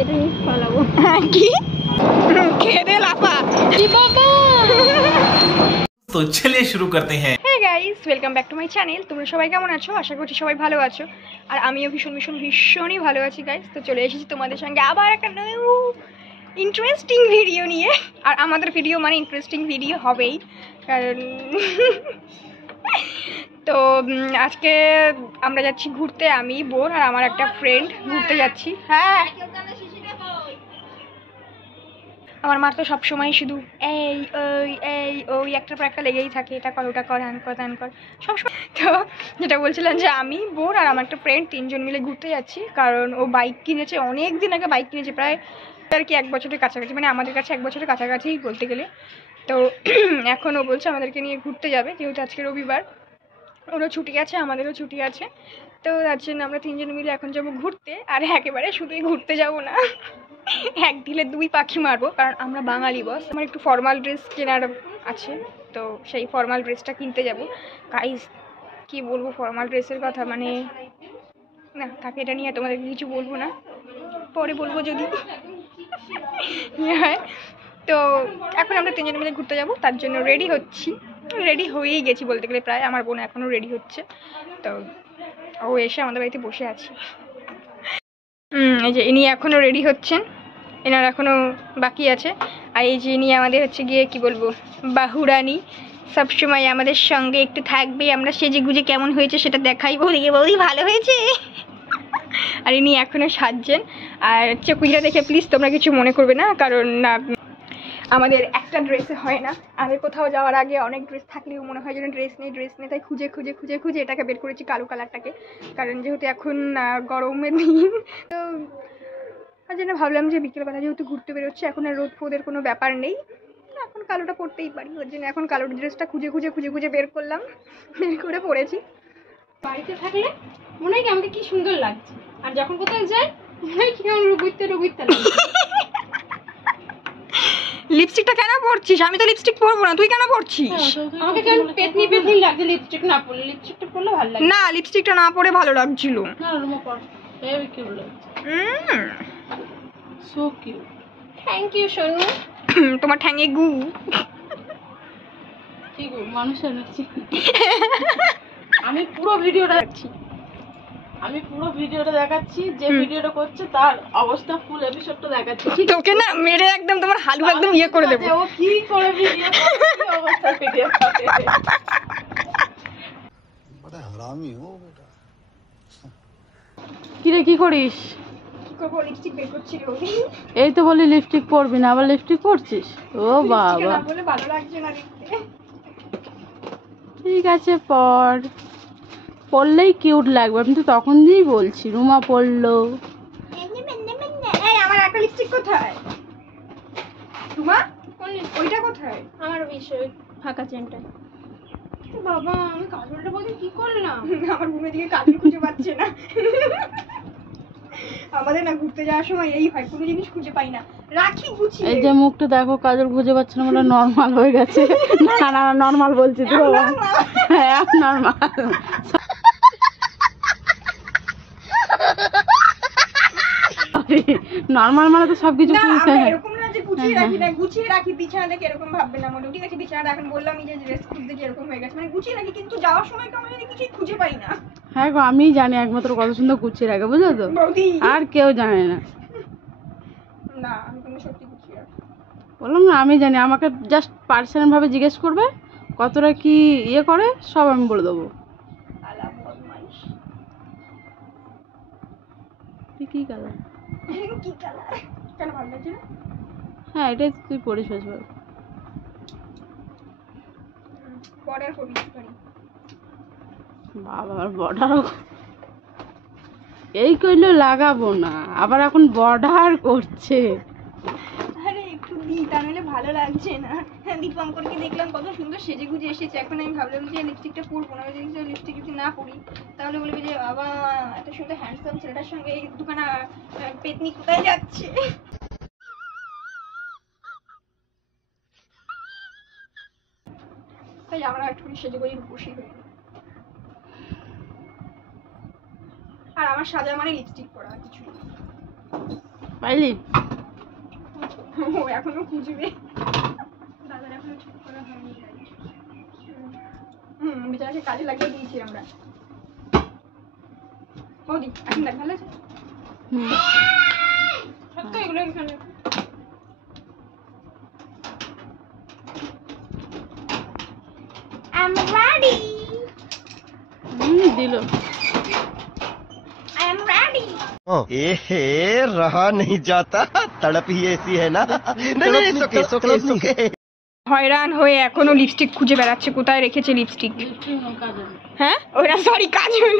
এটা নিয়ে পালাবো। কি খেদে লাফা কি বাবা। তো চলিए শুরু করতে हैं। Hey guys, welcome back to my channel. তোমরা সবাই কেমন আছো? আশা করছি সবাই ভালো আছো, আর আমিও ভীষণই ভালো আছি গাইস। তো চলে এসেছি তোমাদের সঙ্গে আবার একটা ইন্টারেস্টিং ভিডিও নিয়ে। আর আমাদের ভিডিও মানে ইন্টারেস্টিং ভিডিও হবেই, কারণ তো আজকে আমরা যাচ্ছি ঘুরতে, আমি, বোন আর আমার একটা ফ্রেন্ড ঘুরতে যাচ্ছি। হ্যাঁ, আমার মার তো সবসময় শুধু ওই একটার পর একটা লেগেই থাকে, এটা কর ওটা কর হ্যান কর ত্যান কর সবসময়। তো যেটা বলছিলাম যে আমি, বোন আর আমার একটা ফ্রেন্ড তিনজন মিলে ঘুরতে যাচ্ছি, কারণ ও বাইক কিনেছে, অনেক দিন আগে বাইক কিনেছে, প্রায় আর কি 1 বছরের কাছাকাছি, মানে আমাদের কাছে 1 বছরের কাছাকাছি বলতে গেলে। তো এখন ও বলছে আমাদেরকে নিয়ে ঘুরতে যাবে, যেহেতু আজকে রবিবার, ওরও ছুটি আছে আমাদেরও ছুটি আছে। তো তার জন্য আমরা তিনজন মিলে এখন যাবো ঘুরতে। আর একেবারে শুধুই ঘুরতে যাবো না, এক ঢিলে 2 পাখি মারবো, কারণ আমরা বাঙালি বস। আমার একটু ফর্মাল ড্রেস কেনার আছে, তো সেই ফর্মাল ড্রেসটা কিনতে যাব। গাইস কি বলবো ফর্মাল ড্রেসের কথা, মানে না তাকে এটা নিয়ে তোমাদেরকে কিছু বলবো না, পরে বলবো যদি হয়। তো এখন আমরা তিনজন মিলে ঘুরতে যাব, তার জন্য রেডি হচ্ছি, রেডি হয়েই গেছি বলতে গেলে প্রায়। আমার বোন এখনও রেডি হচ্ছে, তো ও এসে আমাদের বাড়িতে বসে আছে। এই যে ইনি এখনও রেডি হচ্ছেন, এনার এখনও বাকি আছে। আর এই যে ইনি আমাদের হচ্ছে গিয়ে কি বলবো বাহুরানি, সবসময় আমাদের সঙ্গে একটু থাকবে, আমরা সেজে গুজে কেমন হয়েছে সেটা দেখাইবো, দিকে বৌদি ভালো হয়েছে। আর ইনি এখনও সাজছেন। আর চকুইটা দেখে প্লিজ তোমরা কিছু মনে করবে না, কারণ আমাদের একটা ড্রেসে হয় না, আমাদের কোথাও যাওয়ার আগে অনেক ড্রেস থাকলেও মনে হয় যেন ড্রেস নেই, তাই খুঁজে খুঁজে খুঁজে খুঁজে এটাকে বের করেছি, কালো কালারটাকে, কারণ যেহেতু এখন গরমের দিন। তো আর জন্য ভাবলাম যে বিকেলবেলা যেহেতু ঘুরতে বেরোচ্ছে, এখন আর রোদ ফোদের কোনো ব্যাপার নেই, এখন কালোটা পরতেই পারি, ওর জন্য এখন কালো ড্রেসটা খুঁজে খুঁজে খুঁজে খুঁজে বের করলাম, বের করে পরেছি। বাড়িতে থাকলে মনে হয় কি আমাকে কি সুন্দর লাগছে, আর যখন কোথাও যাই মনে হয় কি আমার রুগুইতে লাগছে। লিপস্টিকটা কেন পরছিস? আমি তো লিপস্টিক পরবো না, তুই কেন পরছিস? আমাকে কেমন পেতনি লাগছে লিপস্টিক না পরলে। লিপস্টিকটা পরলে ভালো লাগে না, লিপস্টিকটা না পরে ভালো লাগছিল না। রুমা পর এই কি বলে so cute. Thank you Sonu. তোমার ঠ্যাঙে গু কি গো মানুষ আনাচ্ছি। আমি পুরো ভিডিওটা দেখাচ্ছি, যে ভিডিওটা করছে তার অবস্থা ফুল এপিসোডটা দেখাচ্ছি। তোকে না মেরে একদম তোমার হালু একদম ইয়ে করে দেবো। ও কি করে ভিডিও করে, কি অবস্থা ভিডিও করে। बड़ा हरामी हो बेटा। কি রে কি করিস? কি করবো, লিপস্টিক বের করছি রে। এই তো বলি লিপস্টিক পরবি না, আবার লিপস্টিক পরছিস? ও বাবা, না বলে ভালো লাগছে না দেখতে। ঠিক আছে পরলেই কিউট লাগবে, আমি তো তখন দিয়েই বলছি রুমা পরলো। এই আমার একটা লিপস্টিক কোথায়? রুমা ওইটা কোথায়? আমার বিষয় ফাঁকা চেনটা। বাবা আমি কাজলটা বলতে কি করলাম? আমার বোনের দিকে কাজল খুঁজে পাচ্ছে না। আমাদের না ঘুরতে যাওয়ার সময় এই হয়, কোনো জিনিস খুঁজে পাই না, রাখি গুছিয়ে। এই যে মুখটা দেখো, কাজল খুঁজে পাচ্ছে না বলে নর্মাল হয়ে গেছে। না না নর্মাল বলছি তো বাবা, হ্যাঁ নর্মাল। নর্মাল মানে তো সবকিছু এরকম না যে গুছিয়ে রাখি না, গুছিয়ে রাখি বিছানা দেখে এরকম ভাববে না মনে। ঠিক আছে বিছানাটা এখন বললাম যে ড্রেস খুঁজতে গিয়ে এরকম হয়ে গেছে, মানে গুছিয়ে রাখি, কিন্তু যাওয়ার সময় কেমন জানি কিছুই খুঁজে পাই না। হ্যাঁ গো আমি জানি একমাত্র কত সুন্দর গুছিয়ে রাখে, বুঝলো তো, আর কেউ জানে না। না আমি কোনো সত্যি গুছিয়ে রাখি, বললাম না আমি জানি, আমাকে জাস্ট পার্সোনাল ভাবে জিজ্ঞেস করবে কতটা কি ইয়ে করে, সব আমি বলে দেবো। কি কালার? কি কালার কেন ভালো লাগছে না? হ্যাঁ এটাই তুই পড়িস বেশিরভাগ। বর্ডার করবি বাবার বর্ডার এই কইলো লাগাবো না, আবার এখন বর্ডার করছে। আরে একটু দিই, তা নইলে ভালো লাগছে না। দীপম করে দেখলাম কত সুন্দর সেজে গুজে এসেছে, এখন আমি ভাবলাম যে লিপস্টিকটা পরবো না, লিপস্টিক যদি না পরি তাহলে বলবে যে বাবা এত সুন্দর হ্যান্ডসাম ছেলেটার সঙ্গে এই দুখানা পেতনি কোথায় যাচ্ছে। তাই আমরা একটু সেজে গুজে বসি হয়ে, আর আমার সাজা মানে লিপস্টিক পরা, কিছু পাইলি? ও এখনো খুঁজবে, দাদার এখনো ঠিক করা হয়নি। বেচারাকে কাজে লাগিয়ে দিয়েছি আমরা। বৌদি এখন দেখ ভালো আছে সত্যি এগুলো এখানে I'm ready. দিল। I am ready. रहा नहीं जाता, तड़प ही ऐसी है ना। नहीं, it's okay. হয়রান হয়ে এখনো লিপস্টিক খুঁজে বেড়াচ্ছে, কোথায় রেখেছে লিপস্টিক। হ্যাঁ ওরা সরি কাজল,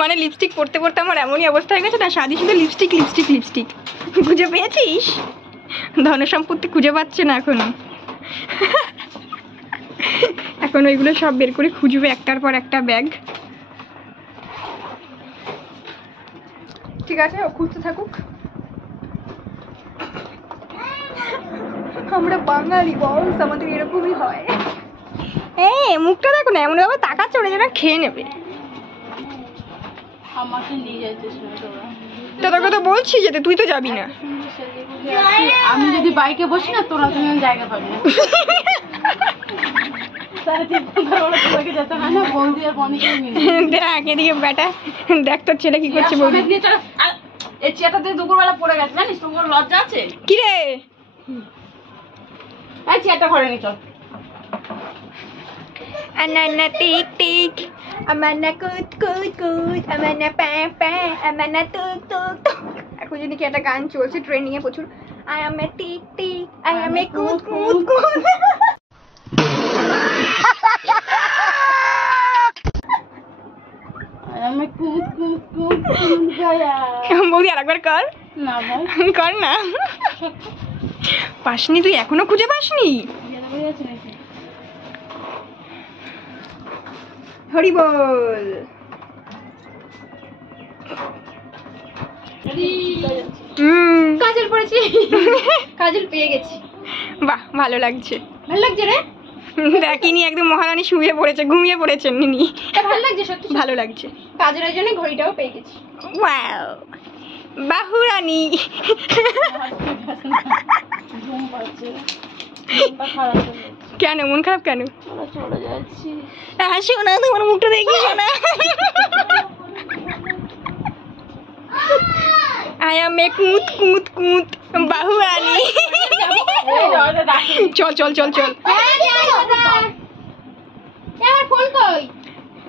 মানে লিপস্টিক পরতে পরতে আমার এমনই অবস্থা হয়ে গেছে না, সাদি শুধু লিপস্টিক লিপস্টিক লিপস্টিক। খুঁজে পেয়েছিস? ধন সম্পত্তি খুঁজে পাচ্ছে না এখনো। এখন ওইগুলো সব বের করে খুঁজবে একটার পর একটা ব্যাগ। ঠিক আছে ও খুঁজতে থাকুক, আমরা বাঙালি বস, আমাদের এরকমই হয়। মুখটা দেখো না এমন ভাবে তাকাচ্ছে ওরা যেন খেয়ে নেবে। আমাকে নিয়ে যাইতেছ না তোরা? দাদাকে তো বলছি যেতে, তুই তো যাবি না। আমি যদি বাইকে বসি না তোরা তুমি জায়গা পাবি না। দেখ এদিকে বেটা, দেখ তোর ছেলে কি করছে বৌদি। এই চেয়ারটাতে দুপুরবেলা পড়ে গেছে জানিস, তোমার লজ্জা আছে? কি রে এই চেয়ারটা করে নি চল। আনানা টিক টিক, আমানা কুত কুত কুত, আমানা প্যা প্যা, আমানা তুক তুক তুক। এখন যদি কি একটা গান চলছে ট্রেনিং এ প্রচুর, I am a tick tick, I am a কুত কুত কুত। আমি কুত কুত কুত কুত গায়া। বৌদি আরেকবার কর না ভাই কর না। পাসনি তুই এখনো খুঁজে পাসনি? হরি বল। কাজল পড়েছি, কাজল পেয়ে গেছি। বাহ ভালো লাগছে। ভালো লাগছে রে? দেখিনি একদম মহারানী শুয়ে পড়েছে, ঘুমিয়ে পড়েছেন নিনি। ভালো লাগছে সত্যি, ভালো লাগছে। কাজলের জন্য ঘড়িটাও পেয়ে গেছি। ওয়াও বাহুরানী। ঘুম পাচ্ছে, মনটা খারাপ হয়ে যাচ্ছে। কেন মন খারাপ কেন? আমরা চলে যাচ্ছি। হাসিও না, তোমার মুখটা দেখি না। আই এম এ কুত কুত কুত বাহুরানী। চল চল চল চল। আমার ফোন কই?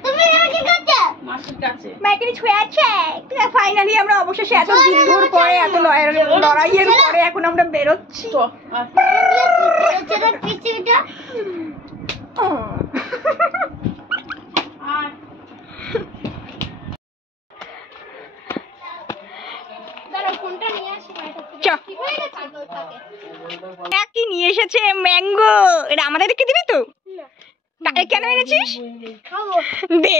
তুমি কি করছো? মাসির কাছে। মাইকেনি ছুঁয়ে আছে। ফাইনালি আমরা অবশেষে এত যুদ্ধর পরে, এত লড়াইয়ের পরে এখন আমরা বেরোচ্ছি। কি নিয়ে এসেছে? ম্যাঙ্গো। এটা আমাদেরকে দিবি তো? কেন এনেছিস? দে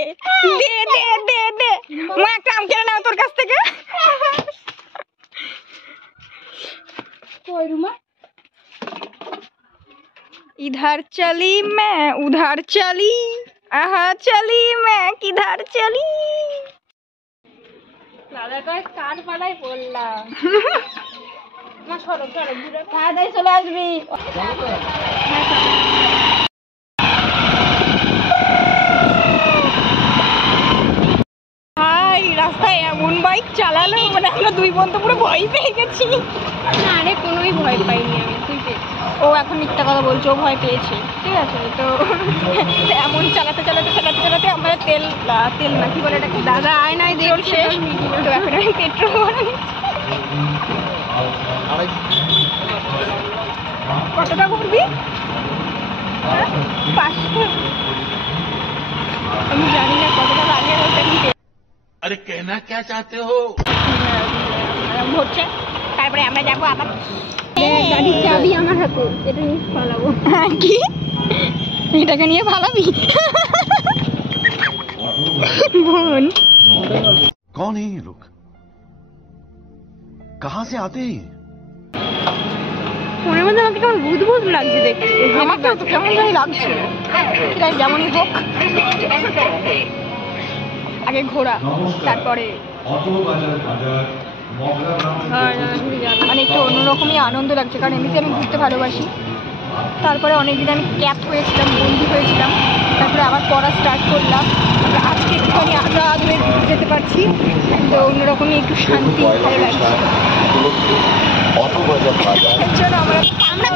দে দে দে দে, মা একটা আম কেন নাও তোর কাছ থেকে। इधर चली मैं उधर चली, आहा चली मैं किधर चली। দাদা কয় কাঠ পালাই বললাম। মা সরো সরো দূরে, তাড়াতাড়ি চলে আসবি। ভাই রাস্তায় এমন বাইক চালালো, মানে আমরা দুই বোন তো পুরো ভয় পেয়ে গেছি। না রে কোনোই ভয় পাইনি আমি, তুই পেয়েছিস। ও এখন মিথ্যা কথা বলছে, ও ভয় পেয়েছে। ঠিক আছে তো এমন চালাতে চালাতে চালাতে চালাতে আমরা তেল না কি বলে এটাকে, দাদা আয় নাই পেট্রোল শেষ। তো এখন আমি পেট্রোল ভরে নিচ্ছি। কতটা ঘুরবি? 500। আমি জানি না কতটা লাগে ওটা নিতে। अरे कहना क्या चाहते हो? ঘুরছে, তারপরে আমরা যাবো আবার। গাড়ির চাবি আমার হাতে, এটা নিয়ে পালাবো। কি এটাকে নিয়ে পালাবি? বোন कौन है ये लोग? कहाँ से आते हैं? মনের মধ্যে আমাকে কেমন ভূত ভূত লাগছে দেখতে। আমাকেও তো কেমন জানি লাগছে। ঠিক আছে যেমনই হোক, আগে ঘোরা তারপরে একটা অন্যরকমই আনন্দ লাগছে, কারণ এমনিতে আমি ঘুরতে ভালোবাসি। তারপরে অনেকদিন আমি ক্যাপ হয়েছিলাম, বন্দি হয়েছিলাম, তারপরে আবার পড়া স্টার্ট করলাম। আজকে একটুখানি আলাদা হয়ে ঘুরতে যেতে পারছি, তো অন্যরকমই একটু শান্তি ভালো লাগছে। চলো আমরা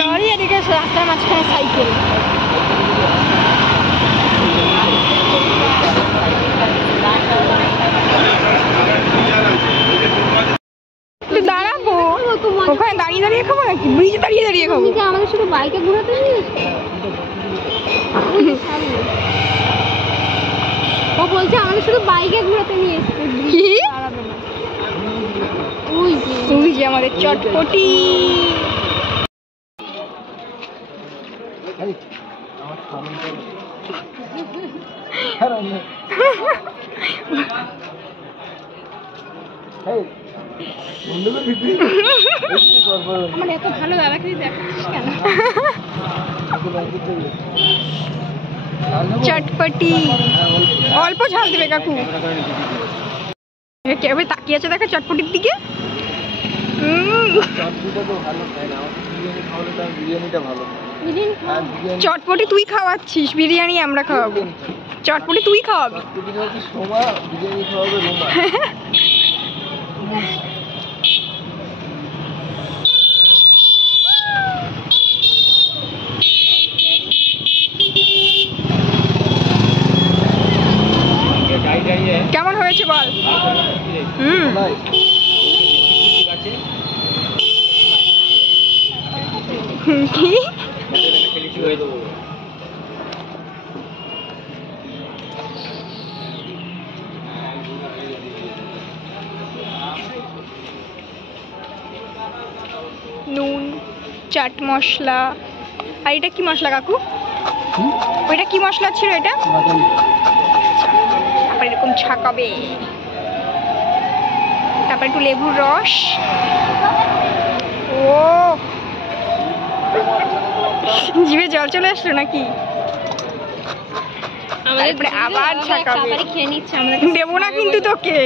লরি, এদিকে রাস্তার মাঝখানে সাইকেল। দাঁড়াবো ওখানে, দাঁড়িয়ে দাঁড়িয়ে খাবো নাকি ব্রিজে দাঁড়িয়ে দাঁড়িয়ে খাবো? আমাদের শুধু বাইকে ঘোরাতে ও বলছে আমাদের শুধু বাইকে ঘোরাতে নিয়ে এসছে, কি ওই ওই যে আমাদের চটপটি। আমার এত ভালো দাদাকে দেখাচ্ছিস কেন? চটপটি অল্প ঝাল দেবে কাকু। কেউ তাকিয়ে আছে দেখো চটপটির দিকে। চটপটি তুই খাওয়াচ্ছিস, বিরিয়ানি আমরা খাওয়াবো। চটপটি তুই খাওয়াবি। কেমন হয়েছে বল? কি নুন, চাট মশলা, আর এটা কি মশলা কাকু? ওইটা কি মশলা ছিল এটা? তারপর এরকম ছাকাবে, তারপর একটু লেবুর রস। ও জিভে জল চলে আসলো নাকি? তারপরে আবার ছাকাবে। খেয়ে নিচ্ছে, দেবো না কিন্তু তোকে।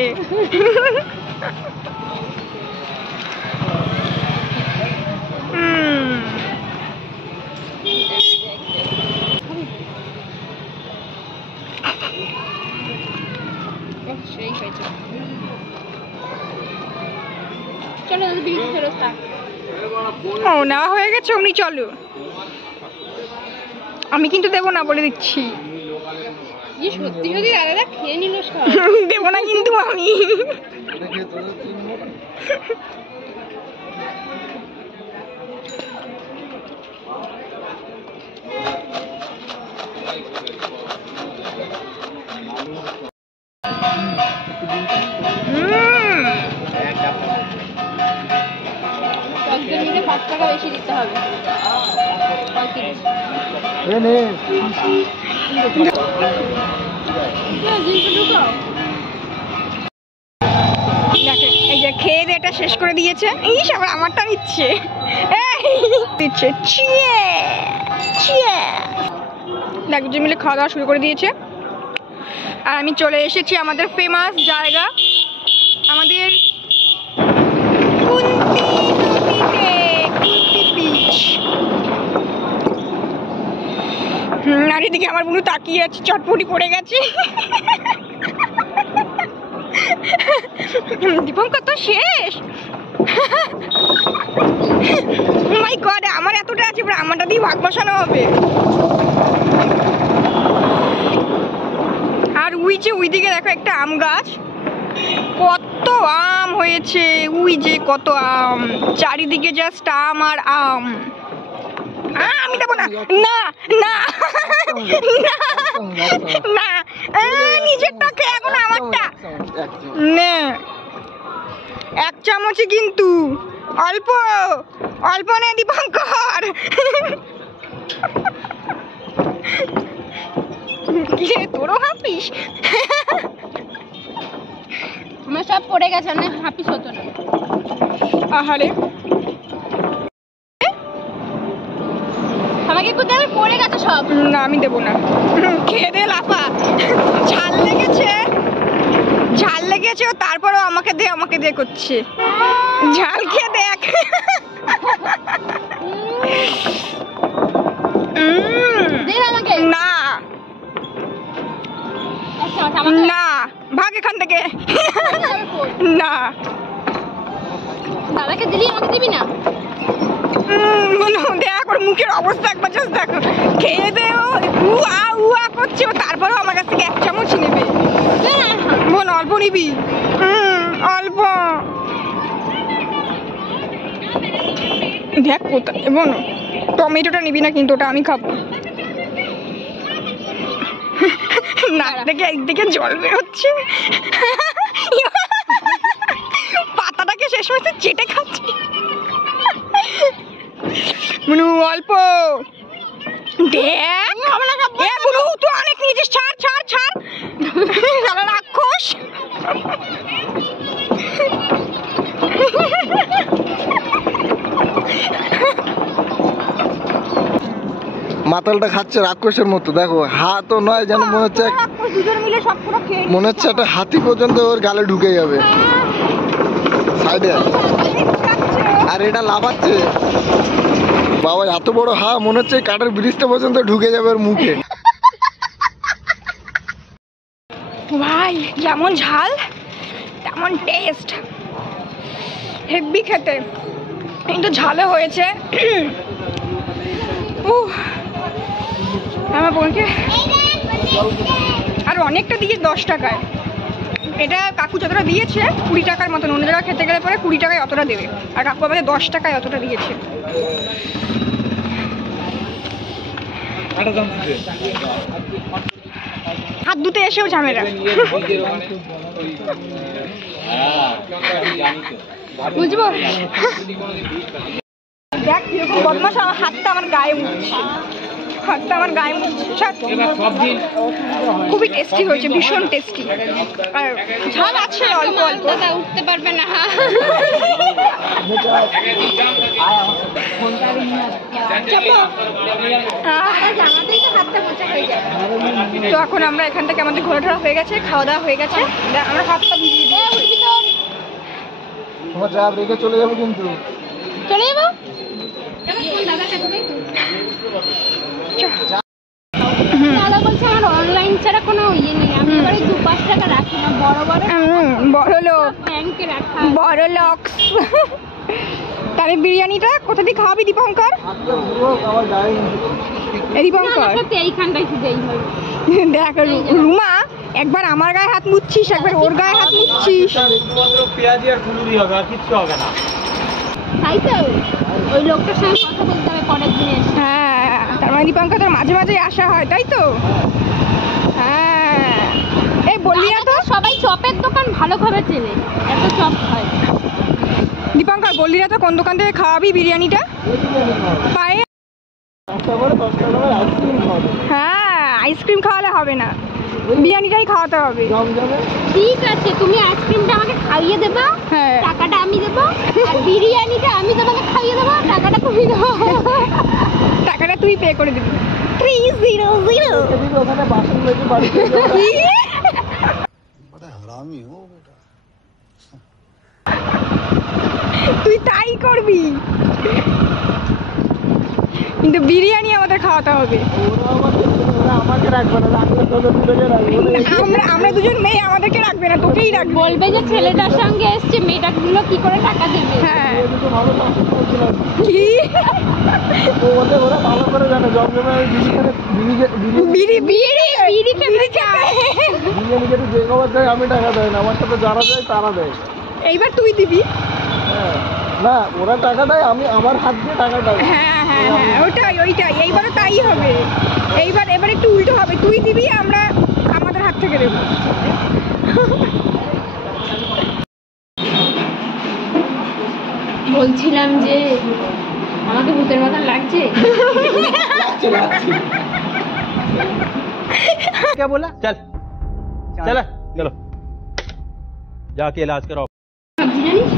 সেই হয়েছে। চলো বিরিয়ানি ফেরত থাক। ও নেওয়া হয়ে গেছে, অমনি চলো। আমি কিন্তু দেবো না বলে দিচ্ছি। সত্যি যদি দাদা খেয়ে নিল সব, দেবো না কিন্তু আমি। মিলে 5 টাকা বেশি দিতে হবে। এই যে খেয়ে এটা শেষ করে দিয়েছে, এই সবার আমারটা নিচ্ছে, দিচ্ছে। দেখ যে মিলে খাওয়া দাওয়া শুরু করে দিয়েছে, আর আমি চলে এসেছি আমাদের ফেমাস জায়গা, আমাদের কুন্তি নদীতে, কুন্তি বিচ। আর এদিকে আমার বুনু তাকিয়ে আছে, চটপটি পড়ে গেছে। দীপঙ্কর তো শেষ। মাই গড, আমার এতটা আছে, আমারটা দিয়ে ভাগ বসানো হবে। আর ওইদিকে দেখো একটা আম গাছ, কত আম হয়েছে, ওই যে কত আম, চারিদিকে জাস্ট আম আর আম। আমি দেবো না, না না না। না নিজেরটা খেয়ে এখন আমারটা নে। 1 চামচই কিন্তু, অল্প অল্প নে দীপঙ্কর। কিরে তোরও হাঁপিস? আমার সব পড়ে গেছে, অনেক হাঁপিস হতো না। আহারে আমাকে কোথায় আমি পড়ে গেছে সব। না আমি দেবো না, খেয়ে দে লাফা। ঝাল লেগেছে, ঝাল লেগেছে, তারপরও আমাকে দে করছে। ঝাল খেয়ে দেখ। দে আমাকে। না আমাকে না, ভাগ এখান থেকে। না দাদাকে দিলি, আমাকে দিবি না? দেখ ওর মুখের অবস্থা একবার জাস্ট দেখো। খেয়ে দে, ও উয়া উয়া করছে, ও তারপরেও আমার কাছ থেকে 1 চামচ নেবে। বোন অল্প নিবি, অল্প। দেখ কোথায় বোন, টমেটোটা নিবি না কিন্তু, ওটা আমি খাবো। নাক থেকে একদিকে জল বেরোচ্ছে। পাতাটাকে শেষ হয়েছে চেটে খাচ্ছি। মুনু অল্প দেখ। এ মুনু তুই অনেক নিয়েছিস, ছাড় ছাড় ছাড়। শালা রাক্ষস। মাতালটা খাচ্ছে রাক্ষসের মতো, দেখো হাতও নয়, যেন মনে হচ্ছে দুজন মিলে সব পুরো খেয়ে মনে হচ্ছে একটা হাতি পর্যন্ত ওর গালে ঢুকে যাবে সাইডে। আর এটা লাফাচ্ছে বাবা, এত বড় হা, মনে হচ্ছে কাঠের ব্রিজটা পর্যন্ত ঢুকে যাবে ওর মুখে। ভাই যেমন ঝাল তেমন টেস্ট, হেভি খেতে, কিন্তু ঝালে হয়েছে। আমার বোনকে আর অনেকটা দিয়ে 10 টাকায়। এটা কাকু যতটা দিয়েছে 20 টাকার মতন, অন্য জায়গায় খেতে গেলে পরে 20 টাকায় অতটা দেবে, আর কাকু আমাদের 10 টাকায় অতটা দিয়েছে। হাত ধুতে এসেও ঝামেলা। বুঝবো দেখ কিরকম বদমাশ, আমার হাতটা আমার গায়ে উঠছে, হাতটা আমার গায়ে উঠছে। খুবই টেস্টি হয়েছে, ভীষণ টেস্টি। আর ঝাল আছে অল্প অল্প। উঠতে পারবে না। তো এখন আমরা এখান থেকে, আমাদের ঘোরাটোরা হয়ে গেছে, খাওয়া দাওয়া হয়ে গেছে, আমরা হাতটা ভিজিয়ে দিই। তোমার যা রেখে চলে যাবো কিন্তু। চলে যাবো। দাদা বলছে আমার অনলাইন ছাড়া কোনো ইয়ে নেই, আমি এবারে 2-5 টাকা রাখি না, বড় বড় লোক, ব্যাংকে রাখা। বড় লোক। তাহলে বিরিয়ানিটা কোথা দিয়ে খাওয়াবি দীপঙ্কর? দীপঙ্কর সত্যি এইখানটাই শুধুই হয়। দেখ রুমা, একবার আমার গায়ে হাত মুছছিস, একবার ওর গায়ে হাত মুছছিস। পেঁয়াজি আর ফুলুরি হবে, আর কিচ্ছু হবে না। তাই তো, ওই লোকটার সঙ্গে কথা বলতে হবে পরের দিনে। হ্যাঁ, তার মানে দীপঙ্কর তোর মাঝে মাঝে আসা হয়, তাই তো? হ্যাঁ, এই বললি না তো সবাই চপের দোকান ভালোভাবে চেনে, এত চপ হয়। দীপঙ্কর বললি না তো কোন দোকান থেকে খাওয়াবি বিরিয়ানিটা? পায়ে হ্যাঁ, আইসক্রিম খাওয়ালে হবে না, বিরিয়ানিটাই খাওয়াতে হবে। ঠিক আছে, তুমি আইসক্রিমটা আমাকে খাইয়ে দেবা, হ্যাঁ, টাকাটা আমি দেবো, আর বিরিয়ানিটা আমি তোমাকে খাইয়ে দেবো, টাকাটা তুমি দেবো। টাকাটা তুই পে করে দিবি। 300 ওখানে বাসন মেজে বাড়ি তুই তাই করবি, কিন্তু বিরিয়ানি আমাদের খাওয়াতে হবে। আমাকে রাখবে না, আমরা দুজন মেয়ে, আমাদেরকে রাখবে না, তোকেই রাখবে। বলবে যে ছেলেটার সঙ্গে এসছে, মেয়েটাগুলো কি করে টাকা দেবে। হ্যাঁ, কি ওরা ভালো করে জানে জমজমে বিড়ি বিড়ি বিড়ি বিড়ি খায়। বিরিয়ানি যেটা যে খাবার দেয় আমি টাকা দেয় না, আমার সাথে যারা দেয় তারা দেয়। এইবার তুই দিবি। না, ওরা টাকা দেয়, আমি আমার হাত দিয়ে টাকা দেয়। হ্যাঁ হ্যাঁ হ্যাঁ, ওইটাই ওইটাই, এইবারও তাই হবে। এবার একটু উল্টো হবে, তুই তুই দিবি, আমরা আমাদের হাত থেকে দেবো। বলছিলাম যে আমাকে ভূতের মতন লাগছে। क्या बोला? चल चल चलो जाके इलाज कराओ। ভাবছি জানিস,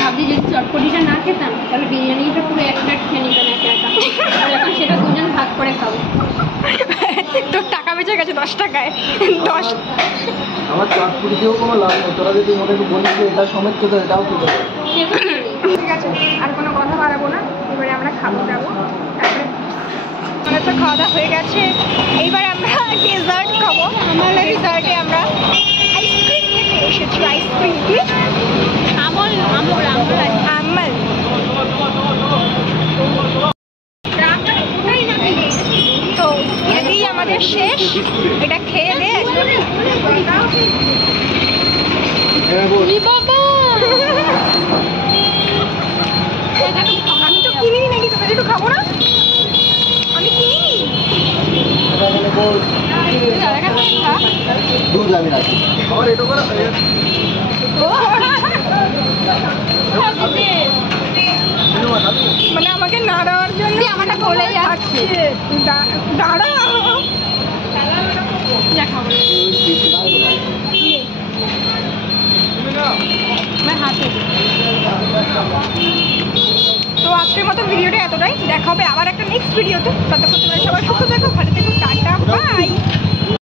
ভাবছি যদি চটপটিটা না খেতাম তাহলে বিরিয়ানিটা পুরো এক প্লেট খেয়ে নিতাম একা একা। এখন সেটা দুজন ভাগ করে খাবো। তোর টাকা বেঁচে গেছে 10 টাকায়। 10 আমার চটপুরি দিয়েও কোনো লাভ নেই, তোরা যদি মনে বলিস যে এটা সমেত তো এটাও তো দেবে। ঠিক আছে, আর কোনো কথা বাড়াবো না, এবারে আমরা খাবো যাবো। তারপরে আমাদের তো খাওয়া দাওয়া হয়ে গেছে, এইবার আমরা ডেজার্ট খাবো। আমার ডেজার্টে আমরা আইসক্রিম খেতে এসেছি। আইসক্রিম কি? আমল আমল আমল আমল। তো এটাই আমাদের শেষ, এটা খেয়ে দে। আমি তো কিনিনি নাকি, তোকে একটু খাবো না? আমি কিনিনি। দুধ আমি রাখি আমার এটা করে মানে আমাকে না দেওয়ার জন্য আমারটা বলে যাচ্ছে। দাঁড়া তো আজকের মতো ভিডিওটা এতটাই। দেখা হবে আবার একটা নেক্সট ভিডিওতে। ততক্ষণ তোমরা সবাই সুস্থ থাকো, ভালো থেকো, টাটা বাই।